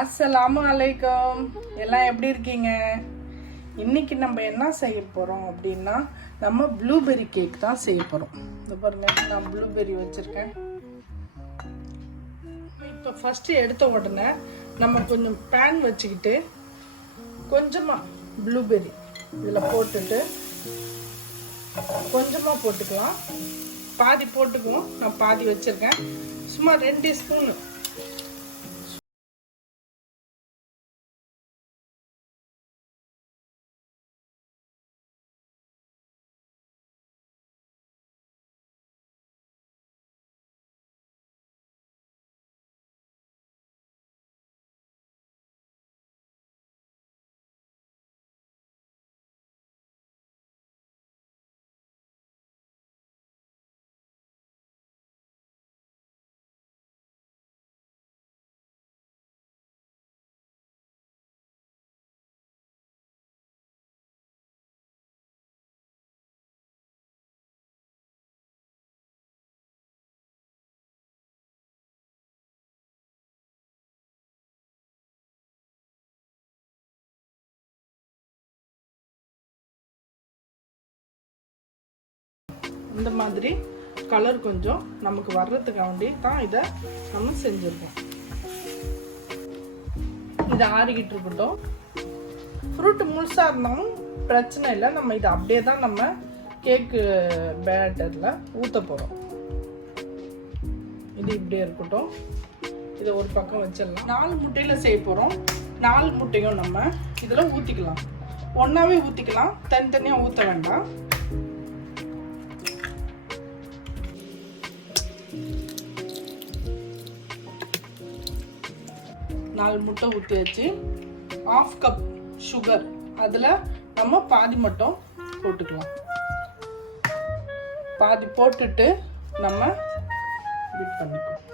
அஸ்ஸலாமு அலைக்கும். எல்லாம் எப்படி இருக்கீங்க? இன்னைக்கு நம்ம என்ன செய்ய போகிறோம் அப்படின்னா, நம்ம ப்ளூபெர்ரி கேக் தான் செய்ய போகிறோம். இந்த பாருங்க, நான் ப்ளூபெர்ரி வச்சுருக்கேன். இப்போ ஃபஸ்ட்டு எடுத்த உடனே நம்ம கொஞ்சம் பேன் வச்சுக்கிட்டு கொஞ்சமாக ப்ளூபெர்ரி இதில் போட்டுட்டு கொஞ்சமாக போட்டுக்கலாம். பாதி போட்டுக்குவோம். நான் பாதி வச்சுருக்கேன். சும்மா 2 ஸ்பூனு இந்த மாதிரி கலர் கொஞ்சம் நமக்கு வர்றதுக்காண்டி தான் இதை நம்ம செஞ்சுருக்கோம். இதை ஆறிக்கிட்டு இருக்கட்டும். ஃப்ரூட் முழுசாக இருந்தாலும் பிரச்சனை இல்லை. நம்ம இதை அப்படியே தான் நம்ம கேக்கு பேட்டரில் ஊற்ற போகிறோம். இது இப்படியே இருக்கட்டும். இதை ஒரு பக்கம் வச்சிடலாம். 4 முட்டையில் செய்ய போகிறோம். 4 முட்டையும் நம்ம இதில் ஊற்றிக்கலாம். ஒன்றாவே ஊற்றிக்கலாம், தனித்தனியாக ஊற்ற வேண்டாம். நாலு முட்டை ஊற்றி வச்சு 1/2 கப் சுகர் அதில் நம்ம பாதி மட்டும் போட்டுக்கலாம். பாதி போட்டுட்டு நம்ம பீட் பண்ணிக்கலாம்.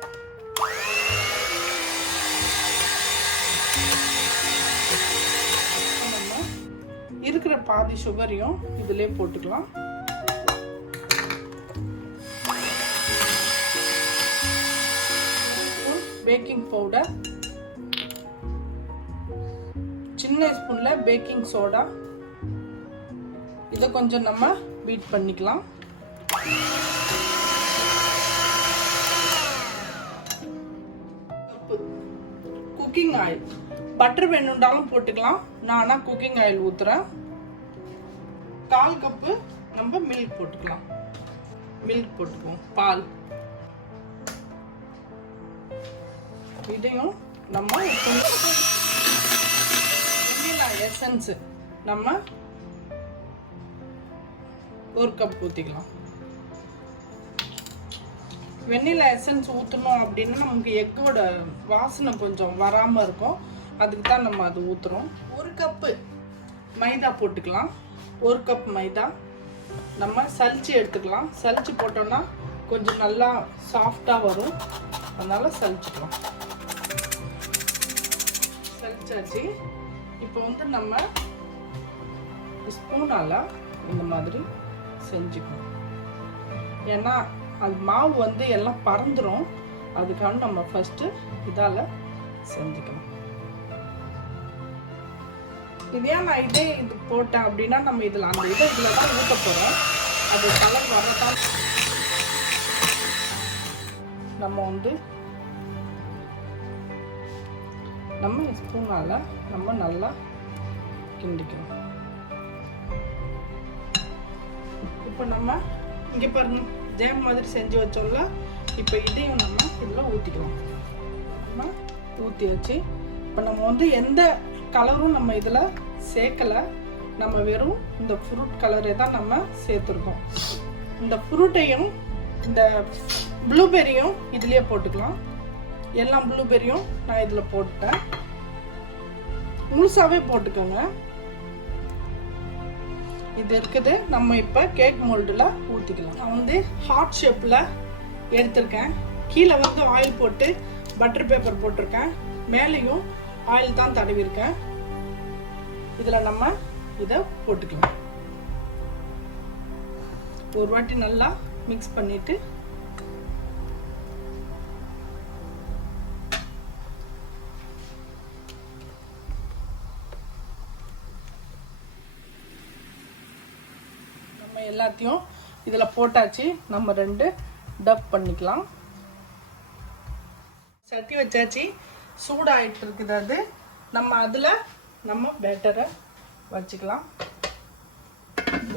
நம்ம இருக்கிற பாதி சுகரையும் இதிலே போட்டுக்கலாம். பேக்கிங் பவுடர், சின்ன ஸ்பூன்ல பேக்கிங் சோடா, இதை கொஞ்சம் நம்ம பீட் பண்ணிக்கலாம். குக்கிங் ஆயில், பட்டர் வேணுண்டாலும் போட்டுக்கலாம். நான் ஆனால் குக்கிங் ஆயில் ஊத்துறேன். 1/4 கப்பு நம்ம மில்க் போட்டுக்கலாம். மில்க் போட்டுக்குவோம், பால். இதையும் நம்ம எசன்ஸ் நம்ம 1 கப் ஊற்றிக்கலாம். வெண்ணிலா எசன்ஸ் ஊற்றணும் அப்படின்னா நமக்கு எக்கோட வாசனை கொஞ்சம் வராமல் இருக்கும். அதுக்கு தான் நம்ம அது ஊற்றுறோம். 1 கப்பு மைதா போட்டுக்கலாம். 1 கப் மைதா நம்ம சலிச்சு எடுத்துக்கலாம். சலிச்சு போட்டோம்னா கொஞ்சம் நல்லா சாஃப்டாக வரும். அதனால சலிச்சுக்கலாம். சலிச்சாச்சு. இப்போ வந்து நம்ம ஸ்பூனால இந்த மாதிரி செஞ்சுக்கணும். ஏன்னா அந்த மாவு வந்து எல்லாம் பறந்துடும். அதுக்காக நம்ம ஃபஸ்ட்டு இதால் செஞ்சுக்கணும். இதே நான் இது போட்டேன் அப்படின்னா நம்ம இதில் அந்த இதில் தான் ஊற்ற போகிறோம். அது கலர் வரதான் நம்ம வந்து நம்ம ஸ்பூனால நம்ம நல்லா கிண்டிக்கணும். இப்போ நம்ம இங்கே பாருங்க, ஜாம் மாதிரி செஞ்சு வச்சோம்ல. இப்போ இதையும் நம்ம இதில் ஊற்றிக்கலாம். நம்ம ஊற்றி வச்சு இப்போ நம்ம வந்து எந்த கலரும் நம்ம இதில் சேர்க்கலை. நம்ம வெறும் இந்த ஃப்ரூட் கலரை தான் நம்ம சேர்த்துருக்கோம். இந்த ஃப்ரூட்டையும் இந்த ப்ளூபெர்ரியும் இதுலேயே போட்டுக்கலாம். எல்லா ப்ளூபெர்ரியும் நான் இதில் போட்டேன். முழுசாவே போட்டுக்கோங்க. இது இருக்குது. நம்ம இப்போ கேக் மோல்டில் ஊற்றிக்கலாம். நான் வந்து ஹார்ட் ஷேப்பில் எடுத்திருக்கேன். கீழே வந்து ஆயில் போட்டு பட்டர் பேப்பர் போட்டிருக்கேன். மேலேயும் ஆயில் தான் தடவிருக்கேன். இதில் நம்ம இதை போட்டுக்கலாம். ஒரு வாட்டி நல்லா மிக்ஸ் பண்ணிட்டு எல்லாத்தையும் இதில் போட்டாச்சு. நம்ம 2 டப் பண்ணிக்கலாம். சட்டி வச்சாச்சு, சூடாகிட்டு இருக்குது. அது நம்ம அதில் நம்ம பேட்டரை வச்சுக்கலாம்.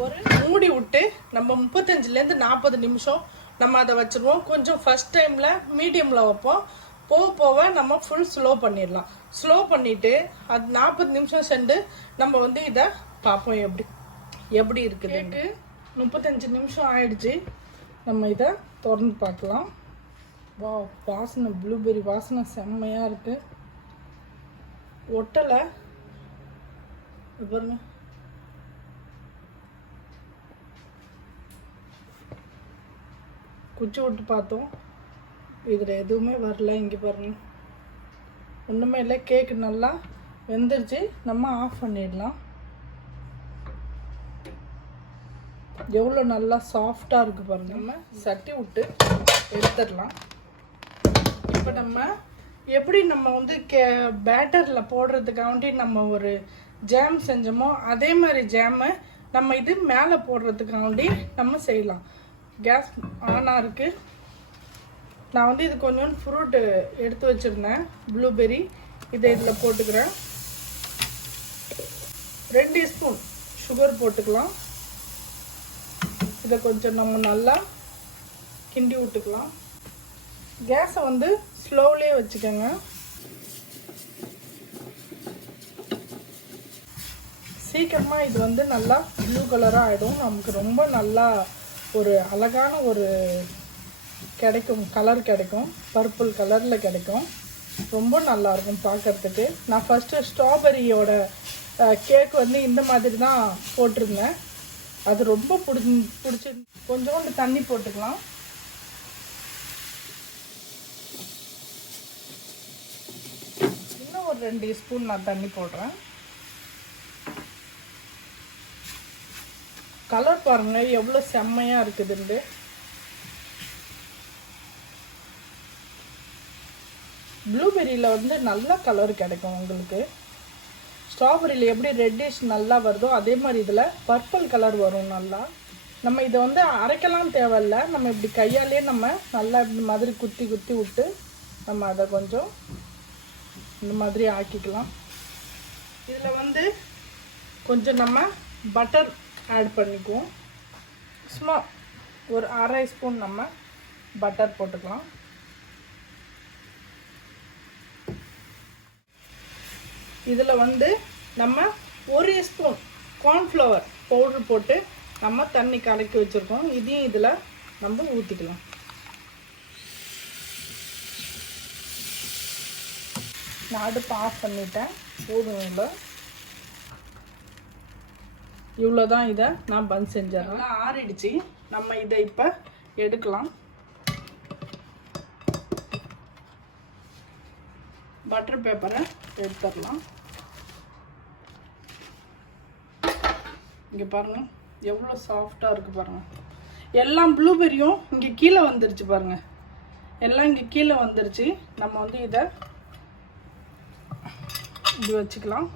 ஒரு மூடி விட்டு நம்ம 35லேருந்து 40 நிமிஷம் நம்ம அதை வச்சுருவோம். கொஞ்சம் ஃபஸ்ட் டைமில் மீடியமில் வைப்போம். போக போக நம்ம ஃபுல் ஸ்லோ பண்ணிடலாம். ஸ்லோ பண்ணிவிட்டு அது 40 நிமிஷம் சென்று நம்ம வந்து இதை பார்ப்போம் எப்படி இருக்குது. 35 நிமிஷம் ஆயிடுச்சு. நம்ம இதை திறந்து பார்க்கலாம். வா, வாசனை ப்ளூபெர்ரி வாசனை செம்மையாக இருக்குது. ஒட்டலை பாருங்க. குச்சி விட்டு பார்த்தோம், இதில் எதுவுமே வரல. இங்கே பாருங்க, ஒன்றுமே இல்லை. கேக்கு நல்லா வெந்துருச்சு. நம்ம ஆஃப் பண்ணிடலாம். எவ்வளோ நல்லா சாஃப்டாக இருக்குது பாருங்க. நம்ம சட்டி விட்டு எடுத்துடலாம். இப்போ நம்ம எப்படி நம்ம வந்து பேட்டரில் போடுறதுக்காண்டி நம்ம ஒரு ஜாம் செஞ்சோமோ அதே மாதிரி ஜாமை நம்ம இது மேலே போடுறதுக்காண்டி நம்ம செய்யலாம். கேஸ் ஆனாக இருக்குது. நான் வந்து இது கொஞ்சம் ஃப்ரூட்டு எடுத்து வச்சுருந்தேன், ப்ளூபெர்ரி. இதை இதில் போட்டுக்கிறேன். 2 டீஸ்பூன் சுகர் போட்டுக்கலாம். இதை கொஞ்சம் நம்ம நல்லா கிண்டி விட்டுக்கலாம். கேஸை வந்து ஸ்லோவிலே வச்சுக்கோங்க. சீக்கிரமாக இது வந்து நல்லா ப்ளூ கலராக ஆகிடும். நமக்கு ரொம்ப நல்லா ஒரு அழகான ஒரு கலர் கிடைக்கும். பர்பிள் கலரில் கிடைக்கும். ரொம்ப நல்லாயிருக்கும் பார்க்குறதுக்கு. நான் ஃபஸ்ட்டு ஸ்ட்ராபெரியோட கேக் வந்து இந்த மாதிரி தான் போட்டிருந்தேன். அது ரொம்ப பிடிச்சி. கொஞ்சோண்டு தண்ணி போட்டுக்கலாம். இன்னும் ஒரு 2 டீஸ்பூன் நான் தண்ணி போடுறேன். கலர் பாருங்கள் எவ்வளோ செம்மையாக இருக்குதுண்டு. ப்ளூபெர்ரியில் வந்து நல்ல கலர் கிடைக்கும் உங்களுக்கு. ஸ்ட்ராபெரியில் எப்படி ரெட்டிஷ் நல்லா வருதோ அதே மாதிரி இதில் பர்பிள் கலர் வரும் நல்லா. நம்ம இதை வந்து அரைக்கலாம் தேவையில்லை. நம்ம இப்படி கையாலே நம்ம நல்லா இந்த மாதிரி குத்தி குத்தி விட்டு நம்ம அதை கொஞ்சம் இந்த மாதிரி ஆக்கிக்கலாம். இதில் வந்து கொஞ்சம் நம்ம பட்டர் ஆட் பண்ணிக்குவோம். சும்மா ஒரு 1/2 ஸ்பூன் நம்ம பட்டர் போட்டுக்கலாம். இதில் வந்து நம்ம 1 ஸ்பூன் கார்ன்ஃப்ளவர் பவுட்ரு போட்டு நம்ம தண்ணி கலக்கி வச்சுருக்கோம். இதையும் இதில் நம்ம ஊற்றிக்கலாம். நான் அடுப்பு ஆஃப் பண்ணிட்டேன். போதும். இவ்வளோ தான். இதை நான் பன் செஞ்சிடறேன். ஆறிடுச்சு. நம்ம இதை இப்போ எடுக்கலாம். பட்டர் பேப்பரை எடுத்துடலாம். இங்கே பாருங்கள் எவ்வளோ சாஃப்டாக இருக்குது பாருங்கள். எல்லாம் ப்ளூபெர்ரியும் இங்கே கீழே வந்துருச்சு பாருங்கள். எல்லாம் இங்கே கீழே வந்துருச்சு. நம்ம வந்து இதை இப்படி வச்சுக்கலாம்.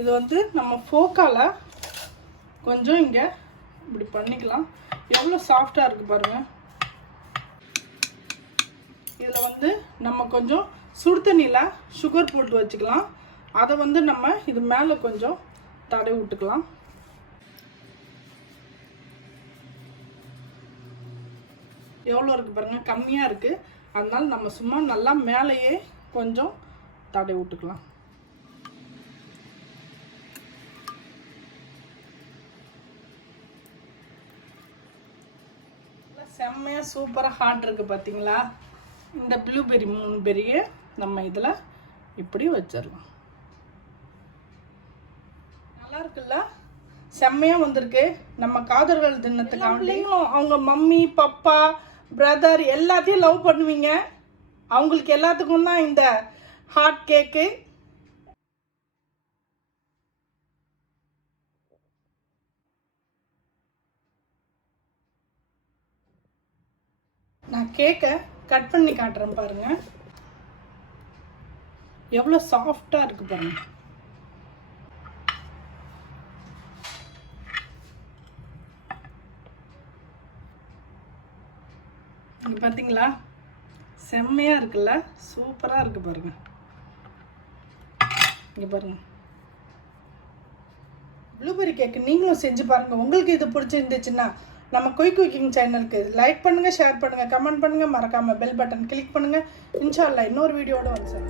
இது வந்து நம்ம ஃபோக்கால் கொஞ்சம் இங்கே இப்படி பண்ணிக்கலாம். எவ்வளோ சாஃப்டாக இருக்குது பாருங்கள். இதில் வந்து நம்ம கொஞ்சம் சுடு தண்ணியில் சுகர் போட்டு வச்சுக்கலாம். அதை வந்து நம்ம இது மேலே கொஞ்சம் தடவி விட்டுக்கலாம். எவ்வளோ இருக்குது பாருங்கள், கம்மியாக இருக்குது. அதனால நம்ம சும்மா நல்லா மேலேயே கொஞ்சம் தடவி விட்டுக்கலாம். செம்மையாக சூப்பராக ஹாட் இருக்குது பார்த்தீங்களா. இந்த ப்ளூபெர்ரி 3 பெரியை நம்ம இதில் இப்படி வச்சிடலாம். நல்லா இருக்குல்ல, செம்மையாக வந்திருக்கு. நம்ம காதல்கள் தினத்துக்காக அவங்க மம்மி பப்பா பிரதர் எல்லாத்தையும் லவ் பண்ணுவீங்க. அவங்களுக்கு எல்லாத்துக்கும் தான் இந்த ஹாட் கேக்கு. நான் கேக்கை கட் பண்ணி காட்டுறேன் பாருங்க. எவ்வளோ சாஃப்டாக இருக்கு பாருங்க. இங்கே பார்த்தீங்களா, செம்மையாக இருக்குல்ல, சூப்பராக இருக்குது பாருங்கள். இங்கே பாருங்கள், ப்ளூபெர்ரி கேக்கு நீங்களும் செஞ்சு பாருங்கள். உங்களுக்கு இது பிடிச்சிருந்துச்சுன்னா நம்ம குயிக் குக்கிங் சேனலுக்கு லைக் பண்ணுங்கள், ஷேர் பண்ணுங்கள், கமெண்ட் பண்ணுங்கள், மறக்காமல் பெல் பட்டன் கிளிக் பண்ணுங்கள். இன்ஷா அல்லாஹ் இன்னொரு வீடியோட வந்து